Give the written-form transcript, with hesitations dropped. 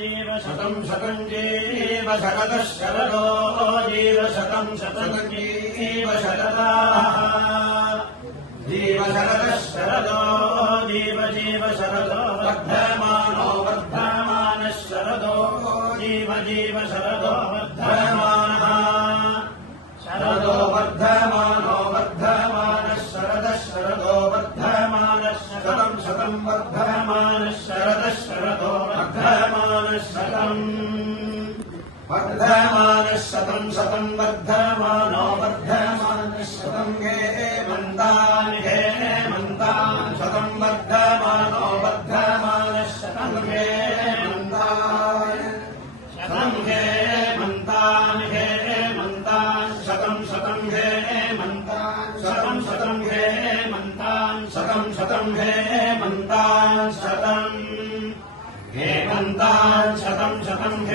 जीव शतम् शतम् जीव शरदः शरदो जीव शतम् शतम् जीव शरदाः जीव शरदः शरदो जीव जीव शरदो वर्धमानो वर्धमानः शरदो जीव जीव शरदो वर्धमानः शरदो वर्धमानो वर्धमानः शरदः शरदो वर्धमानः शतम् शतम् वर्धमानः शरदः शरदो वर्धमानः शतम् वर्धमानः शतम् शतम् वर्धमानो वर्धमानः शतम् हेमन्तान् हेमन्तान् शतम् वर्धमानो वर्धमानः शतम् हेमन्तान् शतम् हेमन्तान् हेमन्तान् शतम् शतम् हेमन्तान् शतम् शतम् हेमन्तान् शतम् शतम् हेमन्तान् शतम् हेमन्तान् शतम् शतम्